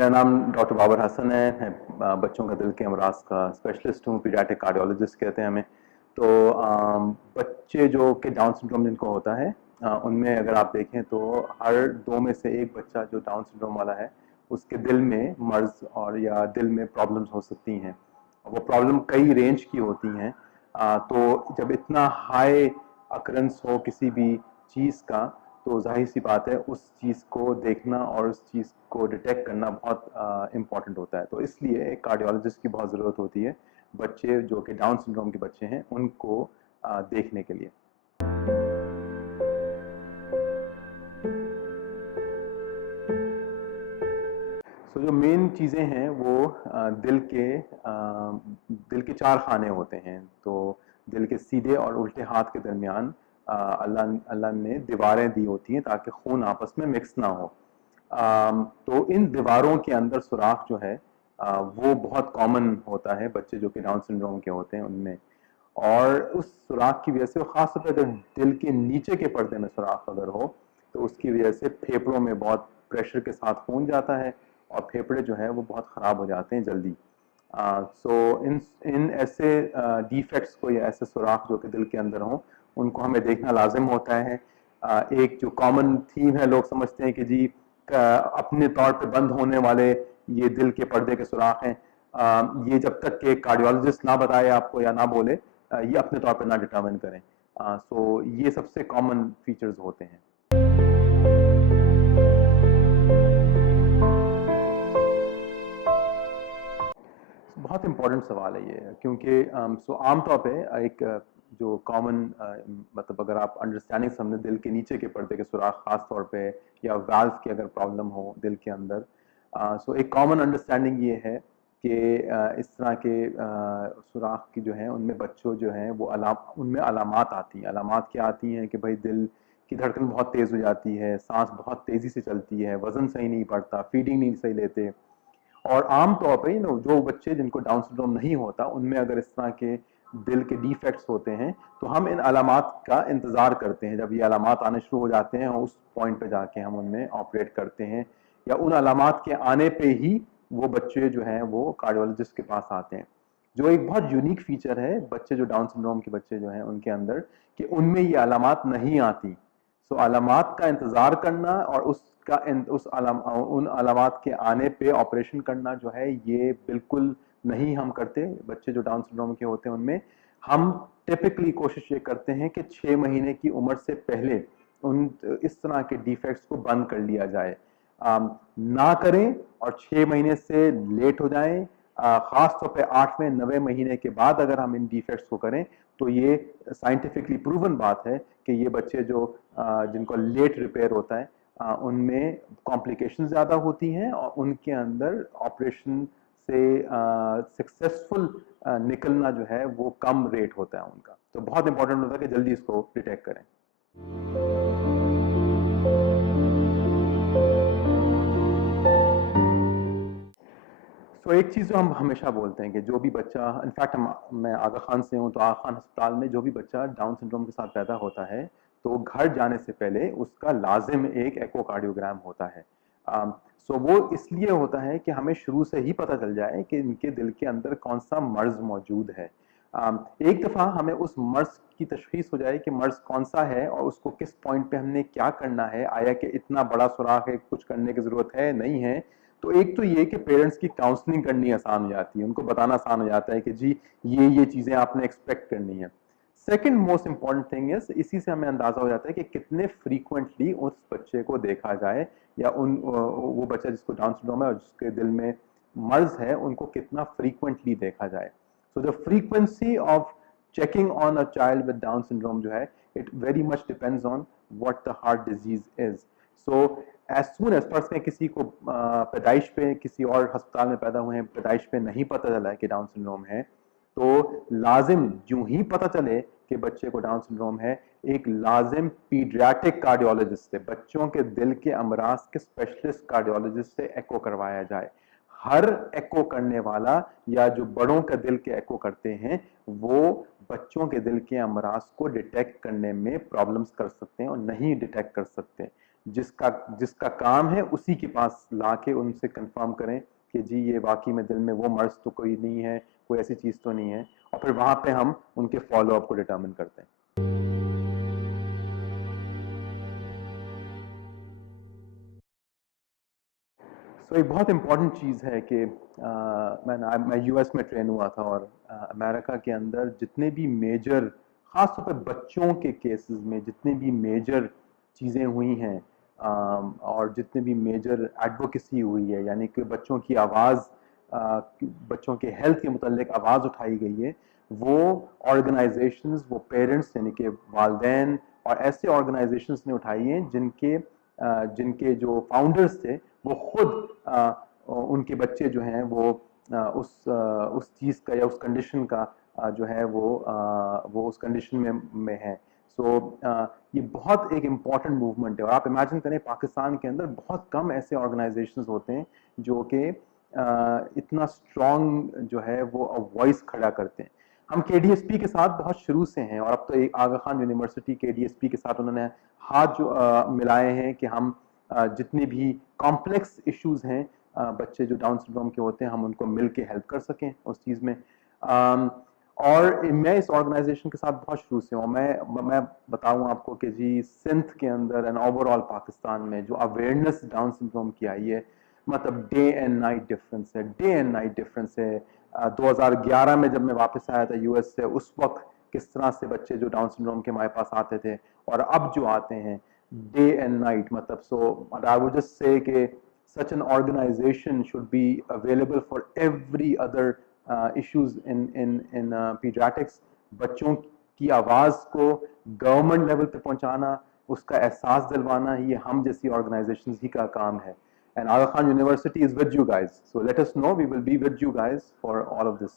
मेरा नाम डॉक्टर बाबर हसन है। मैं बच्चों का दिल के अमराज का स्पेशलिस्ट हूँ, पीडियाट्रिक कार्डियोलॉजिस्ट कहते हैं हमें। तो बच्चे जो कि डाउन सिंड्रोम जिनको होता है, उनमें अगर आप देखें तो हर 2 में से 1 बच्चा जो डाउन सिंड्रोम वाला है, उसके दिल में मर्ज़ और या दिल में प्रॉब्लम्स हो सकती हैं। वो प्रॉब्लम कई रेंज की होती हैं। तो जब इतना हाई अकरेंस हो किसी भी चीज़ का, तो ज़ाहिर सी बात है उस चीज़ को देखना और उस चीज़ को डिटेक्ट करना बहुत इम्पॉर्टेंट होता है। तो इसलिए एक कार्डियोलॉजिस्ट की बहुत ज़रूरत होती है बच्चे जो कि डाउन सिंड्रोम के बच्चे हैं उनको देखने के लिए। सो जो मेन चीज़ें हैं वो दिल के 4 खाने होते हैं। तो दिल के सीधे और उल्टे हाथ के दरमियान अल्लाह अल्लाह ने दीवारें दी होती हैं ताकि खून आपस में मिक्स ना हो। तो इन दीवारों के अंदर सुराख जो है वो बहुत कॉमन होता है बच्चे जो कि डाउन सिंड्रोम के होते हैं उनमें। और उस सुराख की वजह से खास तौर पर अगर दिल के नीचे के पर्दे में सुराख अगर हो, तो उसकी वजह से फेफड़ों में बहुत प्रेशर के साथ खून जाता है और फेफड़े जो है वो बहुत ख़राब हो जाते हैं जल्दी। सो इन इन ऐसे डिफेक्ट्स को या ऐसे सुराख जो कि दिल के अंदर हों, उनको हमें देखना लाजिम होता है। एक जो कॉमन थीम है, लोग समझते हैं कि जी अपने तौर पे बंद होने वाले ये दिल के पर्दे के सुराख हैं। ये जब तक कि कार्डियोलॉजिस्ट ना बताए आपको या ना बोले, ये अपने तौर पे ना डिटरमिन करें। सो ये सबसे कॉमन फीचर्स होते हैं। बहुत इम्पोर्टेंट सवाल है ये, क्योंकि सो आमतौर पे एक जो कॉमन मतलब अगर आप अंडरस्टैंडिंग समझे दिल के नीचे के पर्दे के सुराख खास तौर पे, या वाल्व की अगर प्रॉब्लम हो दिल के अंदर, सो एक कॉमन अंडरस्टैंडिंग ये है कि इस तरह के सुराख की जो है उनमें बच्चों जो हैं वो उनमें अलामात आती हैं। अलामात क्या आती हैं कि भाई दिल की धड़कन बहुत तेज़ हो जाती है, सांस बहुत तेज़ी से चलती है, वजन सही नहीं पड़ता, फीडिंग नहीं सही लेते। और आम तौर पे जो बच्चे जिनको डाउन सिंड्रोम नहीं होता उनमें अगर इस तरह के दिल के डिफेक्ट्स होते हैं, तो हम इन अलामात का इंतज़ार करते हैं। जब ये अलामात आने शुरू हो जाते हैं, उस पॉइंट पे जाके हम उनमें ऑपरेट करते हैं, या उन अलामात के आने पे ही वो बच्चे जो हैं वो कार्डियोलॉजिस्ट के पास आते हैं। जो एक बहुत यूनिक फीचर है बच्चे जो डाउन सिंड्रोम के बच्चे जो हैं उनके अंदर, कि उनमें ये अलामात नहीं आती। सो अलामात का इंतज़ार करना और उन अलामात के आने पे ऑपरेशन करना जो है, ये बिल्कुल नहीं हम करते। बच्चे जो डाउन सिंड्रोम के होते हैं उनमें हम टिपिकली कोशिश ये करते हैं कि 6 महीने की उम्र से पहले उन इस तरह के डिफेक्ट्स को बंद कर लिया जाए। ना करें और 6 महीने से लेट हो जाएं, खास तौर पे 8वें 9वें महीने के बाद अगर हम इन डिफेक्ट्स को करें, तो ये साइंटिफिकली प्रूवन बात है कि ये बच्चे जो जिनको लेट रिपेयर होता है, उनमें कॉम्प्लिकेशन ज़्यादा होती हैं और उनके अंदर ऑपरेशन से सक्सेसफुल निकलना जो है वो कम रेट होता है उनका। तो बहुत इंपॉर्टेंट होता है कि जल्दी इसको डिटेक्ट करें। तो एक चीज़ जो हम हमेशा बोलते हैं कि जो भी बच्चा, इनफैक्ट मैं आगा खान से हूँ, तो आगा खान अस्पताल में जो भी बच्चा डाउन सिंड्रोम के साथ पैदा होता है, तो घर जाने से पहले उसका लाजिम एक एकोकार्डियोग्राम होता है। सो वो इसलिए होता है कि हमें शुरू से ही पता चल जाए कि इनके दिल के अंदर कौन सा मर्ज मौजूद है। एक दफ़ा हमें उस मर्ज की तशखीस हो जाए कि मर्ज कौन सा है और उसको किस पॉइंट पे हमने क्या करना है, आया कि इतना बड़ा सुराख है, कुछ करने की ज़रूरत है, नहीं है, तो एक तो ये कि पेरेंट्स की काउंसलिंग करनी आसान हो जाती है, उनको बताना आसान हो जाता है कि जी ये चीज़ें आपने एक्सपेक्ट करनी है। Second most important thing is, इसी से हमें अंदाजा हो जाता है कि कितने फ्रीक्वेंटली उस बच्चे को देखा जाए, या वो बच्चा जिसको डाउन सिंड्रोम है और जिसके दिल में मर्ज है, उनको कितना फ्रीक्वेंटली देखा जाए। So the frequency of checking on a child with Down syndrome जो है, it very much depends on what the heart disease is. So as soon as first में किसी को पैदाइश पे किसी और अस्पताल में पैदा हुए हैं, पैदाइश पे नहीं पता चला है कि डाउन सिंड्रोम है, तो लाजिम यूं ही पता चले कि बच्चे को डाउन सिंड्रोम है, एक लाजिम पीडियाट्रिक कार्डियोलॉजिस्ट से, बच्चों के दिल के अमराज के स्पेशलिस्ट कार्डियोलॉजिस्ट से एको करवाया जाए। हर एको करने वाला या जो बड़ों का दिल के एको करते हैं, वो बच्चों के दिल के अमराज को डिटेक्ट करने में प्रॉब्लम्स कर सकते हैं और नहीं डिटेक्ट कर सकते। जिसका जिसका काम है उसी के पास लाके उनसे कंफर्म करें कि जी ये वाकई में दिल में वो मर्ज तो कोई नहीं है, कोई ऐसी चीज़ तो नहीं है, और फिर वहाँ पे हम उनके फॉलो अप को डिटर्मिन करते हैं। तो एक बहुत इम्पॉर्टेंट चीज़ है कि मैं यूएस में ट्रेन हुआ था, और अमेरिका के अंदर जितने भी मेजर, ख़ास तौर पे बच्चों के केसेस में जितनी भी मेजर चीज़ें हुई हैं, और जितने भी मेजर एडवोकेसी हुई है, यानी कि बच्चों की आवाज़, बच्चों के हेल्थ के मुतालिक आवाज़ उठाई गई है, वो ऑर्गेनाइजेशंस, वो पेरेंट्स यानी कि वालदैन और ऐसे ऑर्गेनाइजेशंस ने उठाई हैं जिनके जो फाउंडर्स थे वो खुद उनके बच्चे जो हैं वो उस चीज़ का या उस कंडीशन का जो है वो उस कंडीशन में है। सो ये बहुत एक इम्पॉर्टेंट मूवमेंट है, और आप इमेजिन करें पाकिस्तान के अंदर बहुत कम ऐसे ऑर्गेनाइजेशंस होते हैं जो कि इतना स्ट्रॉन्ग जो है वो वॉइस खड़ा करते हैं। हम केडीएसपी के साथ बहुत शुरू से हैं, और अब तो एक आगा खान यूनिवर्सिटी केडीएसपी के साथ उन्होंने हाथ जो मिलाए हैं कि हम जितनी भी कॉम्प्लेक्स इश्यूज हैं, बच्चे जो डाउन सिंड्रोम के होते हैं, हम उनको मिल के हेल्प कर सकें उस चीज़ में। और मैं इस ऑर्गेनाइजेशन के साथ बहुत शुरू से हूँ। मैं बताऊँ आपको कि जी सिंध के अंदर एंड ओवरऑल पाकिस्तान में जो अवेयरनेस डाउन सिंड्रोम की आई है, मतलब डे एंड नाइट डिफरेंस है, डे एंड नाइट डिफरेंस है। 2011 में जब मैं वापस आया था यूएस से, उस वक्त किस तरह से बच्चे जो डाउन सिंड्रोम के हमारे पास आते थे, और अब जो आते हैं डे एंड नाइट, मतलब सो आई वुड जस्ट से कि such an organization should be available for every other issues in pediatrics। बच्चों की आवाज़ को गवर्नमेंट लेवल पे पहुंचाना, उसका एहसास दिलवाना, ये हम जैसी ऑर्गेनाइजेशंस ही का काम है। And Aga Khan University is with you guys, so let us know, we will be with you guys for all of this।